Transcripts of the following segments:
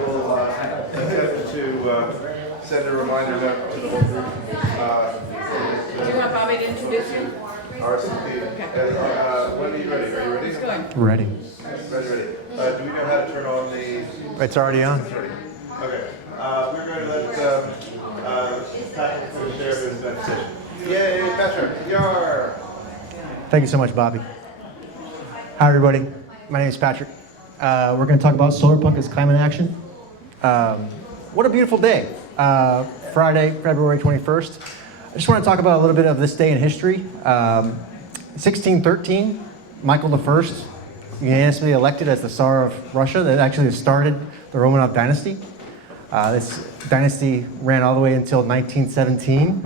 will attempt to send a reminder out to the whole group. Do you want Bobby to introduce you? RCP. Okay. When are you ready? Are you ready? Who's going? Ready. Ready. Do we know how to turn on the... It's already on. It's ready. Okay. We're going to let Patrick share his presentation. Yay, Patrick. Yar! Thank you so much, Bobby. Hi, everybody. My name is Patrick. We're going to talk about Solarpunk as climate action. What a beautiful day. Friday, February 21st. I just want to talk about a little bit of this day in history. 1613, Michael I, unanimously elected as the Tsar of Russia. That actually started the Romanov dynasty. This dynasty ran all the way until 1917,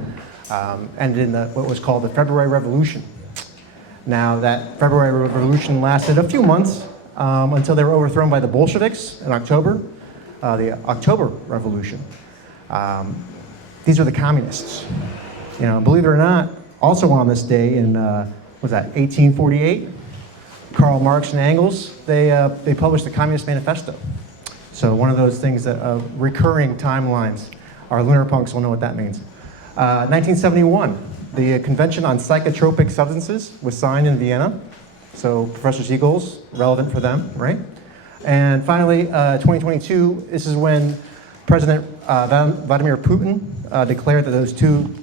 ended in what was called the February Revolution. Now, that February Revolution lasted a few months until they were overthrown by the Bolsheviks in October, the October Revolution. These are the communists. You know, believe it or not, also on this day in, was that 1848, Karl Marx and Engels, they published the Communist Manifesto. So one of those things that recurring timelines, our lunar punks will know what that means. 1971, the Convention on Psychotropic Substances was signed in Vienna. So Professor Seagull's relevant for them, right? And finally, 2022, this is when President Vladimir Putin declared that those two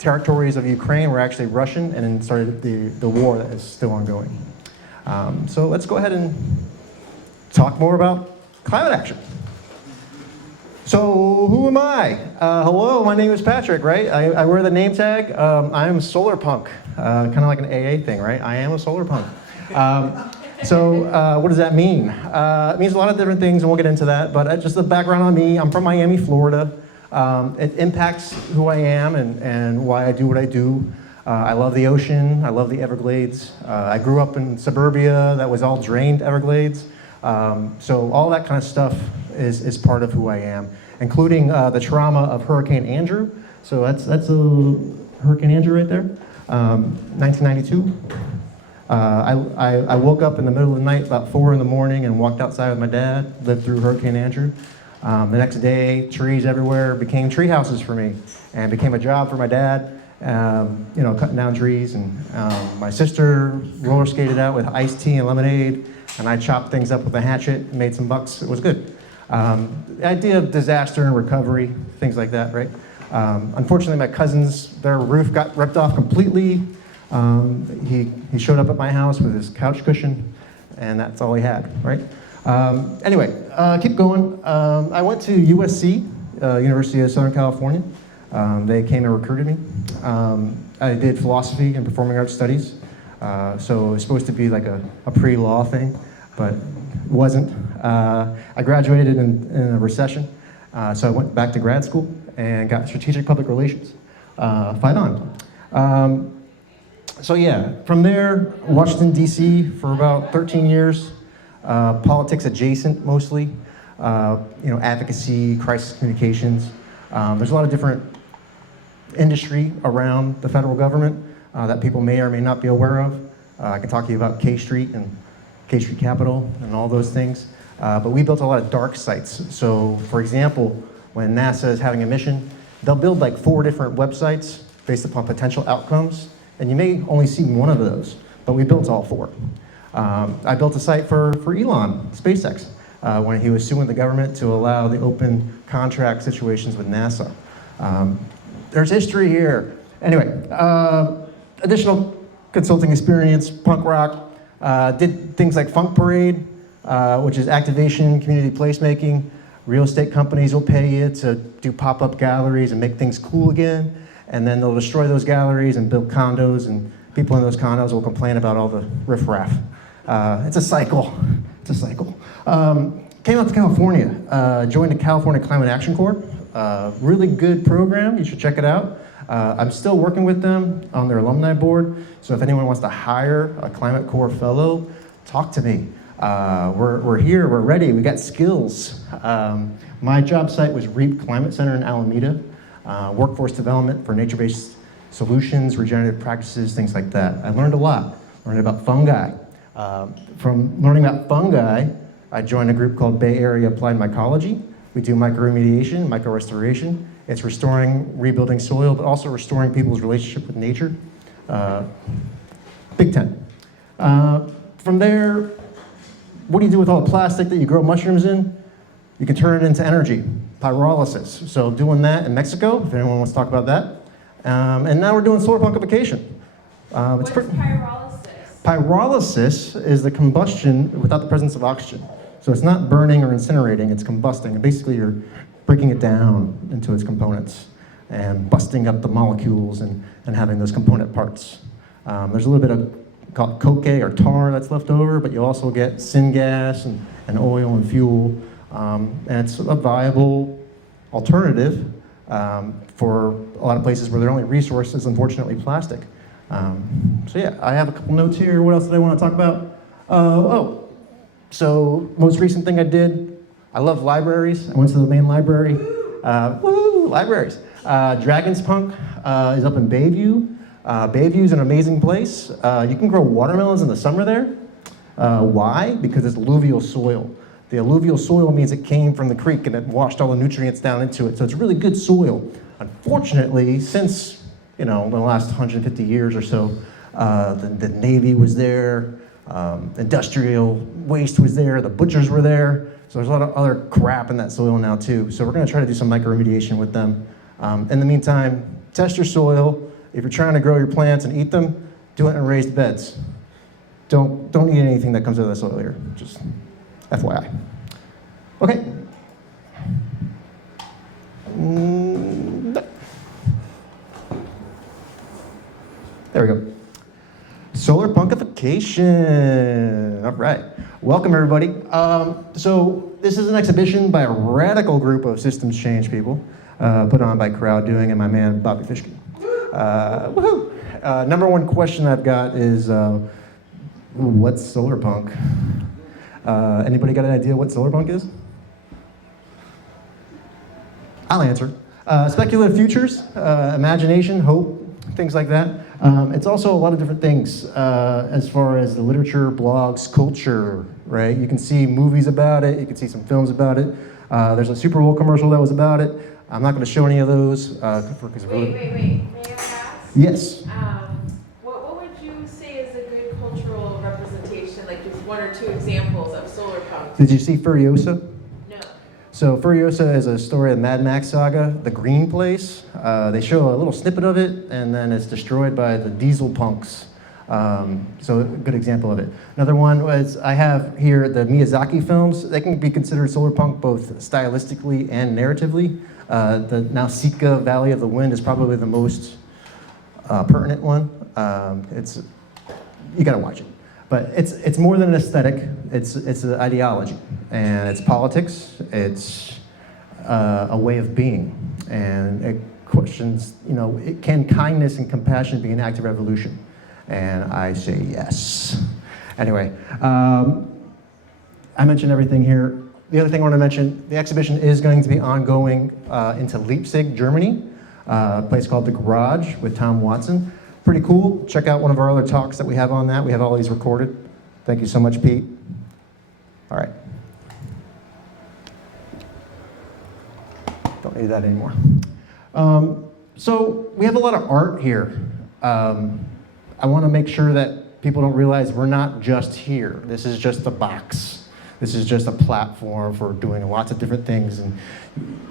territories of Ukraine were actually Russian and then started the war that is still ongoing. So let's go ahead and talk more about climate action. So who am I? Hello, my name is Patrick, right? I wear the name tag. I am Solarpunk, kind of like an AA thing, right? I am a Solarpunk. So what does that mean? It means a lot of different things, and we'll get into that, but just the background on me, I'm from Miami, Florida. It impacts who I am and why I do what I do. I love the ocean, I love the Everglades. I grew up in suburbia that was all drained Everglades. So all that kind of stuff is part of who I am, including the trauma of Hurricane Andrew. So that's a Hurricane Andrew right there, 1992. I woke up in the middle of the night about 4 in the morning and walked outside with my dad, lived through Hurricane Andrew. The next day, trees everywhere became tree houses for me and became a job for my dad, you know, cutting down trees. And my sister roller skated out with iced tea and lemonade, and I chopped things up with a hatchet and made some bucks. It was good. The idea of disaster and recovery, things like that, right? Unfortunately, my cousins, their roof got ripped off completely. He showed up at my house with his couch cushion, and that's all he had, right? Anyway, keep going. I went to USC, University of Southern California. They came and recruited me. I did philosophy and performing arts studies. So it was supposed to be like a pre-law thing, but it wasn't. I graduated in a recession, so I went back to grad school and got strategic public relations. Fight on. So yeah, from there, Washington, D.C. for about 13 years, politics adjacent mostly, you know, advocacy, crisis communications. There's a lot of different industry around the federal government that people may or may not be aware of. I can talk to you about K Street and K Street Capital and all those things. But we built a lot of dark sites. So for example, when NASA is having a mission, they'll build like 4 different websites based upon potential outcomes. And you may only see one of those, but we built all 4. I built a site for Elon, SpaceX, when he was suing the government to allow the open contract situations with NASA. There's history here. Anyway, additional consulting experience, punk rock, did things like Funk Parade, which is activation, community placemaking. Real estate companies will pay you to do pop-up galleries and make things cool again. And then they'll destroy those galleries and build condos, and people in those condos will complain about all the riffraff. It's a cycle. It's a cycle. Came out to California, joined the California Climate Action Corps. Really good program. You should check it out. I'm still working with them on their alumni board. So if anyone wants to hire a Climate Corps fellow, talk to me. We're here. We're ready. We got skills. My job site was REAP Climate Center in Alameda. Workforce development for nature-based solutions, regenerative practices, things like that. I learned a lot. Learned about fungi. From learning about fungi, I joined a group called Bay Area Applied Mycology. We do microremediation, microrestoration. It's restoring, rebuilding soil, but also restoring people's relationship with nature. Big tent. From there, what do you do with all the plastic that you grow mushrooms in? You can turn it into energy, pyrolysis. So doing that in Mexico, if anyone wants to talk about that. And now we're doing Solarpunkification. What's pyrolysis? Pyrolysis is the combustion without the presence of oxygen. So it's not burning or incinerating, it's combusting. And basically you're breaking it down into its components and busting up the molecules and having those component parts. There's a little bit of called coke or tar that's left over, but you also get syngas and oil and fuel. And it's a viable alternative for a lot of places where their only resource is unfortunately plastic. So yeah, I have a couple notes here. What else did I want to talk about? So most recent thing I did, I love libraries. I went to the main library. Woo, libraries. Dragon's Punk is up in Bayview. Bayview's an amazing place. You can grow watermelons in the summer there. Why? Because it's alluvial soil. The alluvial soil means it came from the creek and it washed all the nutrients down into it. So it's really good soil. Unfortunately, since the last 150 years or so, the Navy was there, industrial waste was there, the butchers were there. So there's a lot of other crap in that soil now too. So we're going to try to do some microremediation with them. In the meantime, test your soil. If you're trying to grow your plants and eat them, do it in raised beds. Don't eat anything that comes out of the soil here. Just FYI. Okay. There we go. Solarpunkification. All right. Welcome, everybody. So this is an exhibition by a radical group of systems change people, put on by CrowdDoing and my man, Bobby Fishkin. Woohoo! Number one question I've got is, what's Solarpunk? Anybody got an idea what Solarpunk is? I'll answer. Speculative futures, imagination, hope, things like that. It's also a lot of different things as far as the literature, blogs, culture, right? You can see movies about it, you can see some films about it. There's a Super Bowl commercial that was about it. I'm not going to show any of those. Wait. May I ask? Yes. What would you say is a good cultural representation, like just one or two examples of Solarpunk? Did you see Furiosa? No. So Furiosa is a story of the Mad Max saga, The Green Place. They show a little snippet of it, and then it's destroyed by the diesel punks. So a good example of it. Another one was, I have here the Miyazaki films. They can be considered solarpunk both stylistically and narratively. The Nausicaa Valley of the Wind is probably the most pertinent one. You gotta watch it. But it's more than an aesthetic, it's an ideology. And it's politics, it's a way of being. And it questions, can kindness and compassion be an act of revolution? And I say yes. Anyway, I mentioned everything here. The other thing I want to mention, the exhibition is going to be ongoing into Leipzig, Germany, a place called The Garage with Tom Watson. Pretty cool. Check out one of our other talks that we have on that. We have all these recorded. Thank you so much, Pete. All right. Don't need that anymore. So we have a lot of art here. I want to make sure that people don't realize we're not just here. This is just a box. This is just a platform for doing lots of different things. And,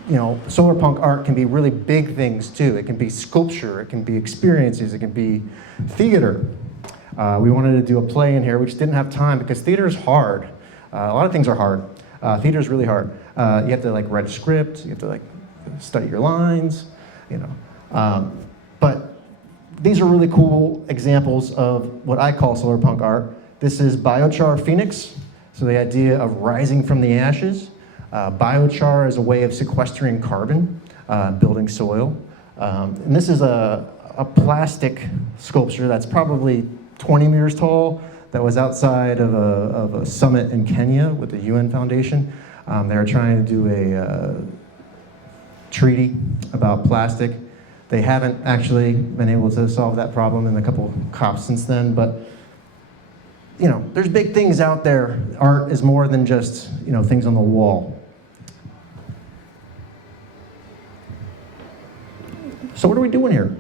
solarpunk art can be really big things too. It can be sculpture, it can be experiences, it can be theater. We wanted to do a play in here. We just didn't have time because theater is hard. A lot of things are hard. Theater is really hard. You have to write a script, you have to study your lines, But these are really cool examples of what I call solarpunk art. This is biochar phoenix. So the idea of rising from the ashes. Biochar is a way of sequestering carbon, building soil. And this is a plastic sculpture that's probably 20 meters tall that was outside of a summit in Kenya with the UN Foundation. They were trying to do a treaty about plastic. They haven't actually been able to solve that problem, and a couple cops since then, but there's big things out there. Art is more than just, things on the wall. So what are we doing here?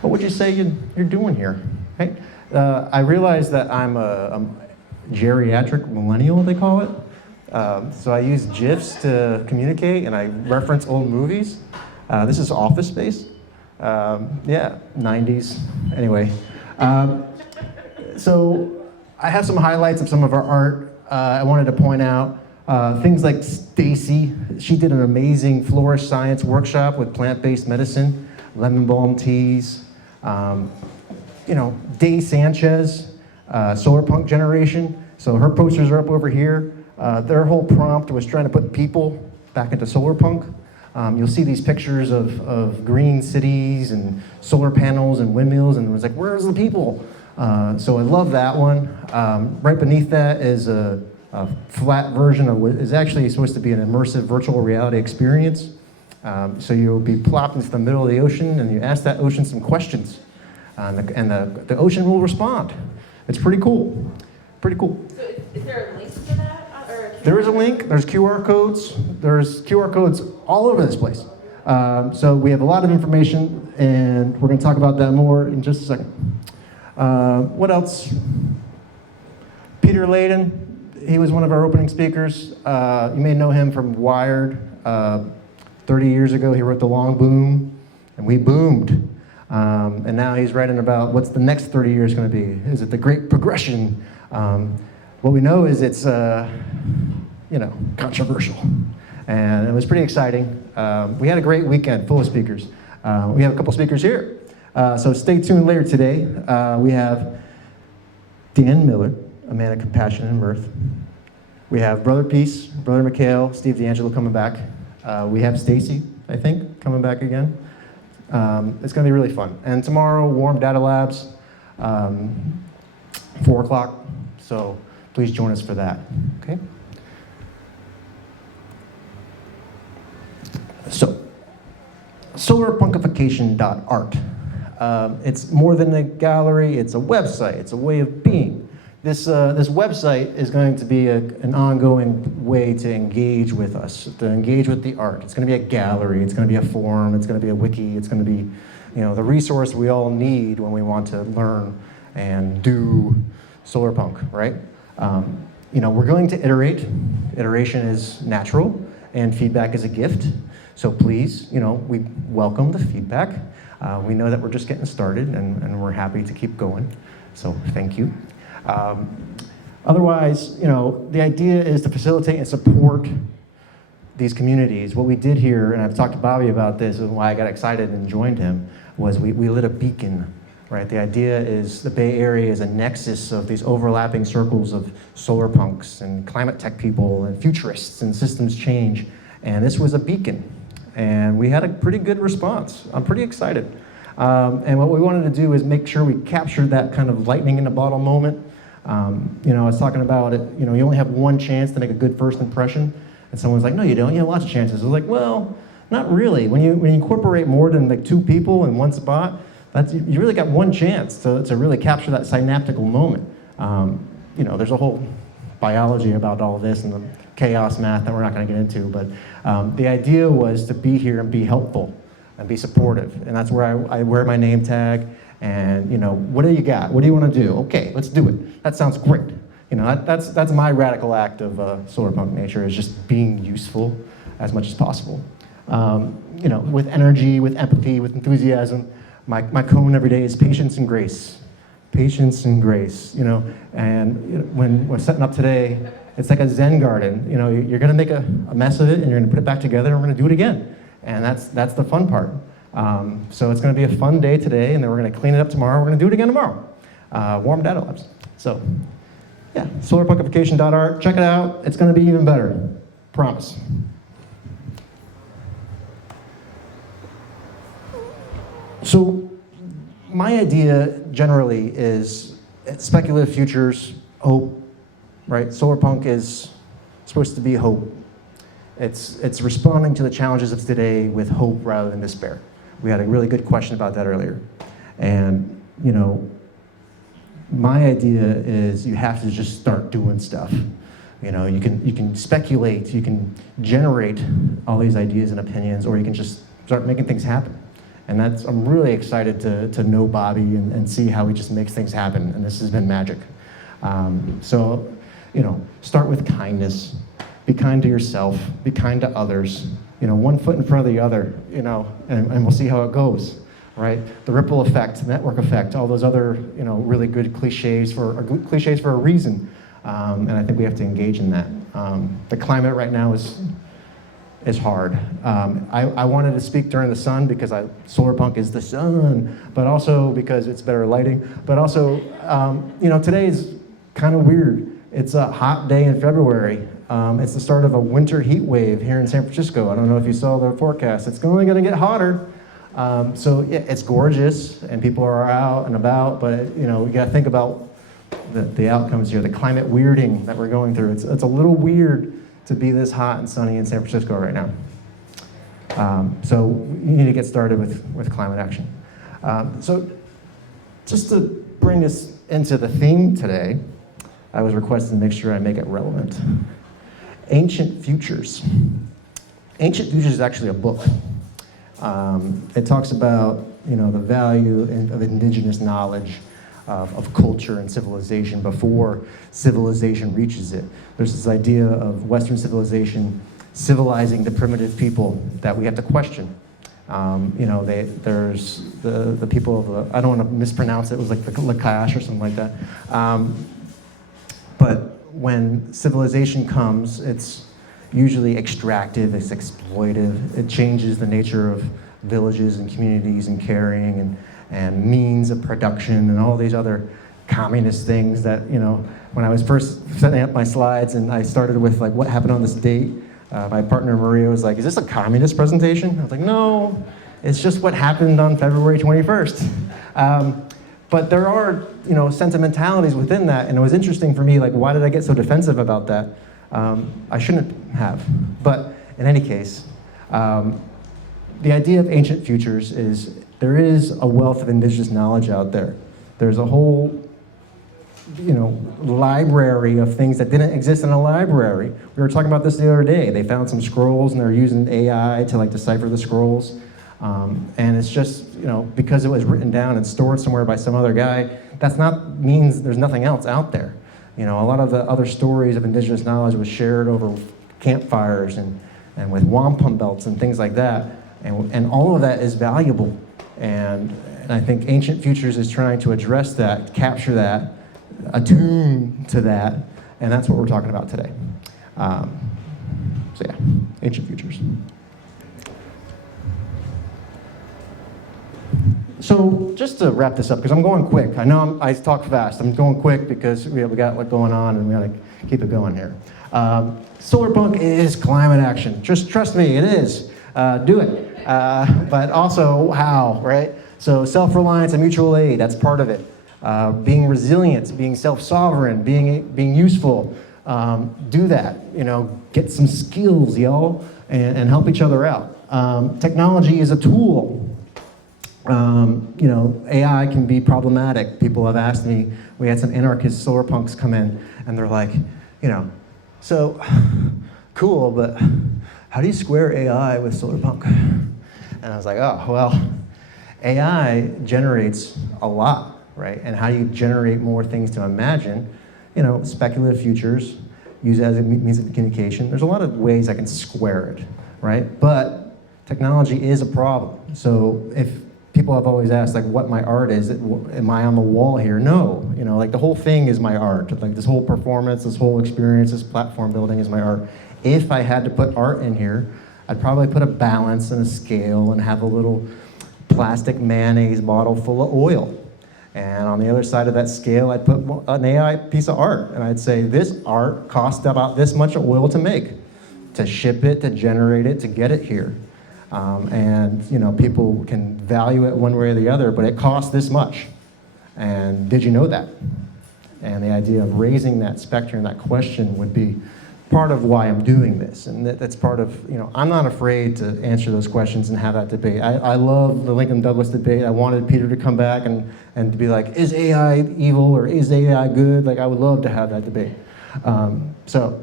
What would you say you're doing here? Right? I realize that I'm a geriatric millennial, they call it. So I use GIFs to communicate, and I reference old movies. This is Office Space. Yeah, 90s. Anyway. So I have some highlights of some of our art. I wanted to point out things like Stacy. She did an amazing florist science workshop with plant-based medicine, lemon balm teas. Day Sanchez, Solarpunk generation. So her posters are up over here. Their whole prompt was trying to put people back into Solarpunk. You'll see these pictures of green cities and solar panels and windmills, and it was like, where's the people? So I love that one. Right beneath that is a flat version of what is actually supposed to be an immersive virtual reality experience. So you'll be plopped into the middle of the ocean, and you ask that ocean some questions, and the ocean will respond. It's pretty cool. Pretty cool. So is there a link to that? There is a link. There's QR codes. There's QR codes all over this place. So we have a lot of information, and we're going to talk about that more in just a second. What else? Peter Layden, he was one of our opening speakers. You may know him from Wired. 30 years ago, he wrote The Long Boom, and we boomed. And now he's writing about what's the next 30 years going to be. Is it the Great Progression? What we know is it's, controversial. And it was pretty exciting. We had a great weekend full of speakers. We have a couple speakers here. So stay tuned later today. We have Dan Miller, a man of compassion and mirth. We have Brother Peace, Brother Mikhail, Steve D'Angelo coming back. We have Stacy, I think, coming back again. It's going to be really fun. And tomorrow, Warm Data Labs, 4 o'clock. So please join us for that. Okay? So, Solarpunkification.art. It's more than a gallery, it's a website, it's a way of being. This website is going to be an ongoing way to engage with us, to engage with the art. It's going to be a gallery, it's going to be a forum, it's going to be a wiki, it's going to be the resource we all need when we want to learn and do Solarpunk, right? We're going to iterate. Iteration is natural, and feedback is a gift. So please, we welcome the feedback. We know that we're just getting started, and we're happy to keep going. So thank you. Otherwise, the idea is to facilitate and support these communities. What we did here, and I've talked to Bobby about this, and why I got excited and joined him, was we lit a beacon, right? The idea is the Bay Area is a nexus of these overlapping circles of solar punks and climate tech people and futurists and systems change. And this was a beacon. And we had a pretty good response. I'm pretty excited. And what we wanted to do is make sure we captured that kind of lightning in a bottle moment. I was talking about it, you only have one chance to make a good first impression. And someone's like, no, you don't, you have lots of chances. I was like, well, not really. When you incorporate more than like 2 people in one spot, you really got one chance to really capture that synaptical moment. There's a whole biology about all this and the chaos math that we're not going to get into, but the idea was to be here and be helpful and be supportive, and that's where I wear my name tag. And what do you got? What do you want to do? Okay, let's do it. That sounds great. That's my radical act of Solarpunk nature, is just being useful as much as possible. With energy, with empathy, with enthusiasm. My cone every day is patience and grace. Patience and grace, and when we're setting up today, it's like a Zen garden. You're gonna make a mess of it, and you're gonna put it back together, and we're gonna do it again. And that's the fun part. So it's gonna be a fun day today, and then we're gonna clean it up tomorrow, we're gonna do it again tomorrow. Warm Data Labs. So, yeah, solarpunkification.art, check it out, it's gonna be even better, promise. So, my idea generally is speculative futures, hope, right? Solarpunk is supposed to be hope. It's responding to the challenges of today with hope rather than despair. We had a really good question about that earlier. And you know, my idea is you have to just start doing stuff. You know, you can speculate, you can generate all these ideas and opinions, or you can just start making things happen. And I'm really excited to know Bobby and see how he just makes things happen, and this has been magic. So, you know, start with kindness. Be kind to yourself, be kind to others. You know, one foot in front of the other, you know, and we'll see how it goes, right? The ripple effect, network effect, all those other, you know, really good cliches for a reason. And I think we have to engage in that. The climate right now is hard. I wanted to speak during the sun because Solarpunk is the sun, but also because it's better lighting. But also, you know, today is kind of weird. It's a hot day in February. It's the start of a winter heat wave here in San Francisco. I don't know if you saw the forecast. It's only going to get hotter. So yeah, it's gorgeous and people are out and about, but you know, we got to think about the outcomes here, the climate weirding that we're going through. It's a little weird to be this hot and sunny in San Francisco right now. So you need to get started with climate action. So just to bring us into the theme today, I was requested to make sure I make it relevant. Ancient Futures. Ancient Futures is actually a book. It talks about, you know, the value of indigenous knowledge, of culture and civilization before civilization reaches it. There's this idea of Western civilization civilizing the primitive people that we have to question. You know, there's the people of I don't want to mispronounce it. It was like the Lakash or something like that. But when civilization comes, it's usually extractive, it's exploitive. It changes the nature of villages and communities and carrying and means of production and all these other communist things that, you know, when I was first setting up my slides and I started with like what happened on this date, my partner Maria was like, is this a communist presentation? I was like, no, it's just what happened on February 21st. But there are, you know, sentimentalities within that, and it was interesting for me, like, why did I get so defensive about that? I shouldn't have. But in any case, the idea of ancient futures is there is a wealth of indigenous knowledge out there. There's a whole, you know, library of things that didn't exist in a library. We were talking about this the other day. They found some scrolls and they're using AI to like decipher the scrolls. And it's just, you know, because it was written down and stored somewhere by some other guy, that's not means there's nothing else out there. You know, a lot of the other stories of indigenous knowledge was shared over campfires and with wampum belts and things like that. And all of that is valuable. And I think Ancient Futures is trying to address that, capture that, attune to that, and that's what we're talking about today. So yeah, Ancient Futures. So just to wrap this up, because I'm going quick. I know I talk fast. I'm going quick because we got what going on and we got to keep it going here. Solarpunk is climate action. Just trust me, it is. Do it. But also how, right? So self-reliance and mutual aid, that's part of it. Being resilient, being self-sovereign, being useful. Do that, you know, get some skills, y'all, and help each other out. Technology is a tool. You know, AI can be problematic. People have asked me, we had some anarchist solarpunks come in, and they're like, you know, so cool, but how do you square AI with Solarpunk? And I was like, oh, well, AI generates a lot, right? And how do you generate more things to imagine? You know, speculative futures, use it as a means of communication. There's a lot of ways I can square it, right? But technology is a problem. So if people have always asked, like, what my art is, am I on the wall here? No, you know, like the whole thing is my art. Like this whole performance, this whole experience, this platform building is my art. If I had to put art in here, I'd probably put a balance and a scale and have a little plastic mayonnaise bottle full of oil. And on the other side of that scale, I'd put an AI piece of art. And I'd say, this art cost about this much oil to make, to ship it, to generate it, to get it here. And you know, people can value it one way or the other, but it costs this much. And did you know that? And the idea of raising that spectrum, that question would be, part of why I'm doing this, and that's part of, I'm not afraid to answer those questions and have that debate. I love the Lincoln Douglas debate. I wanted Peter to come back and to be like, is AI evil or is AI good? Like, I would love to have that debate. So,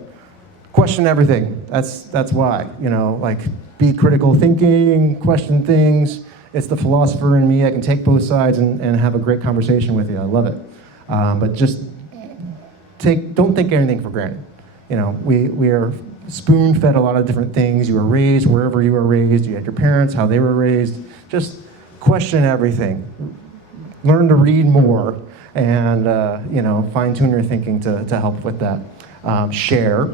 question everything. That's why, like, be critical thinking, question things. It's the philosopher in me. I can take both sides and have a great conversation with you. I love it. But just don't take anything for granted. We are spoon-fed a lot of different things. You were raised wherever you were raised. You had your parents, how they were raised. Just question everything. Learn to read more and, fine-tune your thinking to help with that. Share.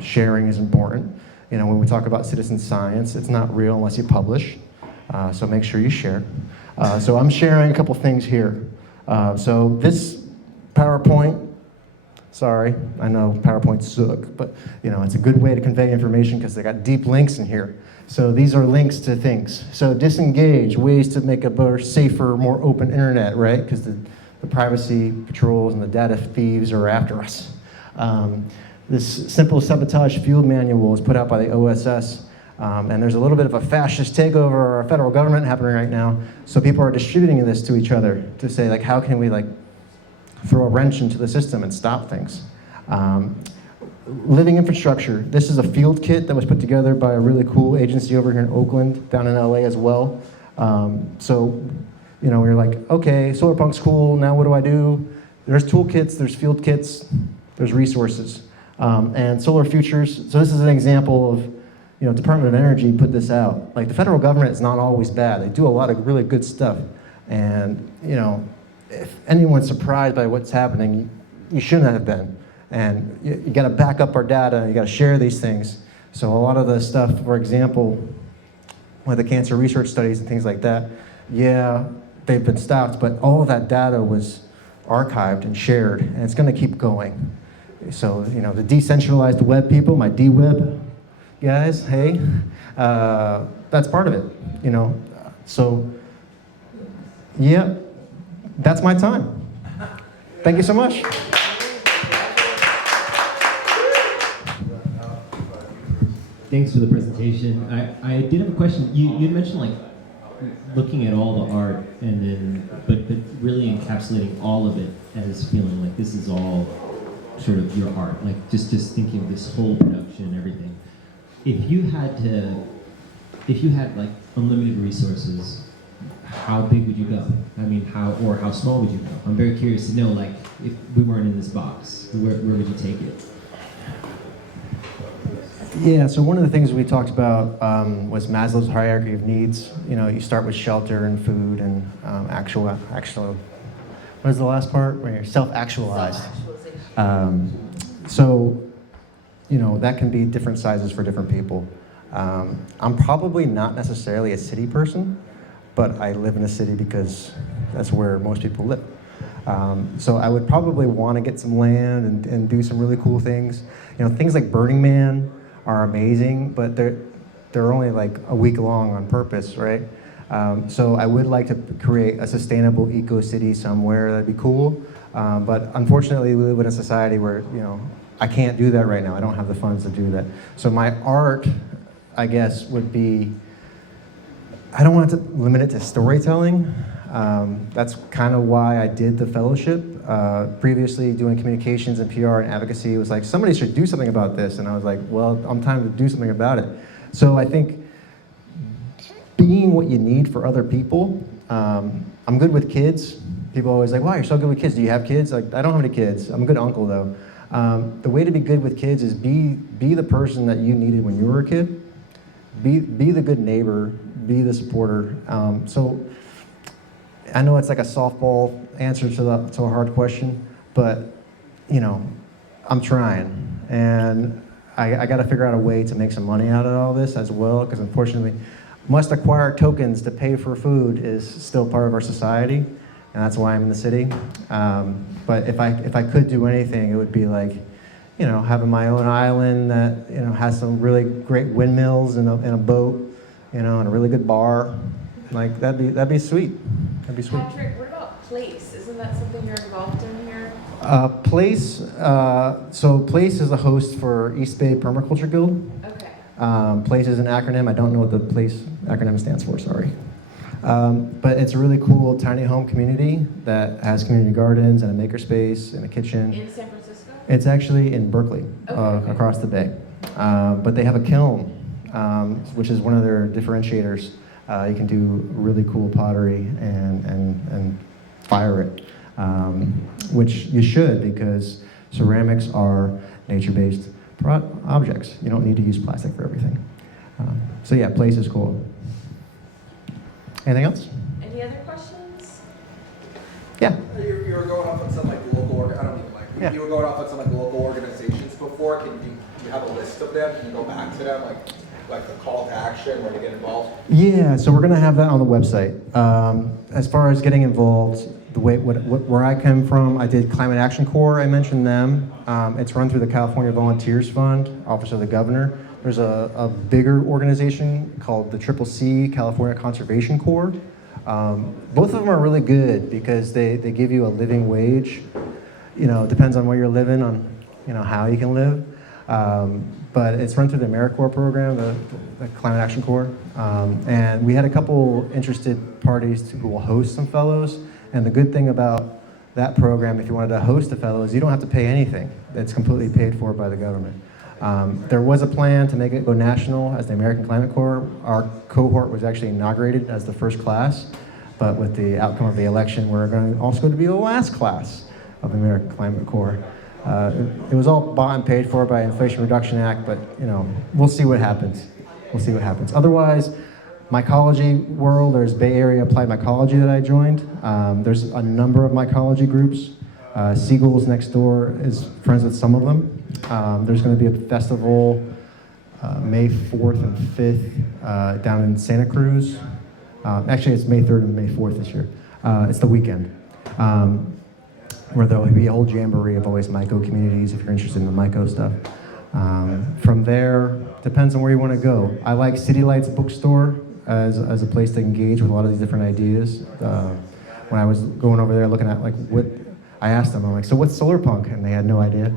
Sharing is important. When we talk about citizen science, it's not real unless you publish. So make sure you share. So I'm sharing a couple things here. So this PowerPoint, sorry, I know PowerPoints suck, but it's a good way to convey information because they got deep links in here. So these are links to things. So disengage, ways to make a better, safer, more open internet, right? Because the privacy patrols and the data thieves are after us. This simple sabotage field manual was put out by the OSS, and there's a little bit of a fascist takeover of our federal government happening right now. So people are distributing this to each other to say, like, how can we throw a wrench into the system and stop things. Living infrastructure. This is a field kit that was put together by a really cool agency over here in Oakland, down in LA as well. So, we're like, okay, Solarpunk's cool, now what do I do? There's toolkits, there's field kits, there's resources. And Solar Futures, so this is an example of, Department of Energy put this out. Like, the federal government is not always bad. They do a lot of really good stuff. And, if anyone's surprised by what's happening, you shouldn't have been. And you got to back up our data, you got to share these things. So a lot of the stuff, for example, with the cancer research studies and things like that, yeah, they've been stopped, but all of that data was archived and shared, and it's going to keep going. So, the decentralized web people, my D-Web guys, hey, that's part of it, So, yeah. That's my time. Thank you so much. Thanks for the presentation. I did have a question. You had mentioned looking at all the art and then, but really encapsulating all of it as feeling like this is all sort of your art. Like just thinking of this whole production and everything. If you had like unlimited resources, how big would you go? I mean, how small would you go? I'm very curious to know, like, if we weren't in this box, where would you take it? Yeah, so one of the things we talked about was Maslow's hierarchy of needs. You start with shelter and food and actual, what is the last part? Where you're self-actualized. So, that can be different sizes for different people. I'm probably not necessarily a city person, but I live in a city because that's where most people live. So I would probably want to get some land and do some really cool things. Things like Burning Man are amazing, but they're only like a week long on purpose, right? So I would like to create a sustainable eco-city somewhere. That'd be cool. But unfortunately, we live in a society where, I can't do that right now. I don't have the funds to do that. So my art, I guess, would be, I don't want to limit it to storytelling. That's kind of why I did the fellowship. Previously, doing communications and PR and advocacy was like, somebody should do something about this. And I was like, well, I'm time to do something about it. So I think being what you need for other people. I'm good with kids. People are always like, wow, you're so good with kids. Do you have kids? Like, I don't have any kids. I'm a good uncle, though. The way to be good with kids is be the person that you needed when you were a kid. Be the good neighbor. Be the supporter. So I know it's like a softball answer to a hard question, but I'm trying, and I got to figure out a way to make some money out of all this as well, because unfortunately, must acquire tokens to pay for food is still part of our society, and that's why I'm in the city. But if I could do anything, it would be like, having my own island that has some really great windmills and a boat, and a really good bar. Like that'd be sweet. That'd be sweet. Patrick, what about place? Isn't that something you're involved in here? Place, so Place is a host for East Bay Permaculture Guild. Okay. Place is an acronym. I don't know what the Place acronym stands for, sorry. But it's a really cool tiny home community that has community gardens and a makerspace and a kitchen. In San Francisco? It's actually in Berkeley, Okay. across the bay. But they have a kiln, which is one of their differentiators. You can do really cool pottery and fire it, which you should, because ceramics are nature-based objects. You don't need to use plastic for everything. So yeah, Place is cool. Anything else? Any other questions? Yeah. You were going off on some like local, I don't mean like, Yeah. you were going off on some like local organizations before. Can you have a list of them? Can you go back to them, like the call to action, where to get involved? Yeah, so we're gonna have that on the website. As far as getting involved, the way where I come from, I did Climate Action Corps. I mentioned them. It's run through the California Volunteers Fund, Office of the Governor. There's a bigger organization called the CCC, California Conservation Corps. Both of them are really good because they give you a living wage. You know, it depends on where you're living, on how you can live. But it's run through the AmeriCorps program, the Climate Action Corps. And we had a couple interested parties who will host some fellows. And the good thing about that program, if you wanted to host a fellow, is you don't have to pay anything. It's completely paid for by the government. There was a plan to make it go national as the American Climate Corps. Our cohort was actually inaugurated as the first class, but with the outcome of the election, we're going to also be the last class of the American Climate Corps. It was all bought and paid for by Inflation Reduction Act, but we'll see what happens. We'll see what happens. Otherwise, mycology world, there's Bay Area Applied Mycology that I joined. There's a number of mycology groups. Seagull's next door is friends with some of them. There's going to be a festival May 4th and 5th down in Santa Cruz. Actually, it's May 3rd and May 4th this year. It's the weekend. Where there will be a whole jamboree of always myco communities if you're interested in the myco stuff. From there, depends on where you want to go. I like City Lights Bookstore as a place to engage with a lot of these different ideas. When I was going over there looking at I asked them, I'm like, so what's Solarpunk? And they had no idea.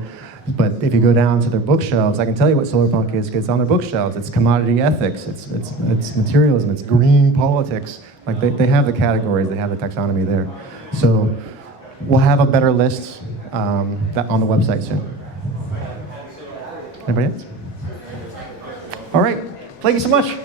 But if you go down to their bookshelves, I can tell you what Solarpunk is, because it's on their bookshelves. It's commodity ethics, it's materialism, it's green politics. Like they have the categories, they have the taxonomy there. So we'll have a better list that on the website soon. Anybody else? All right, thank you so much.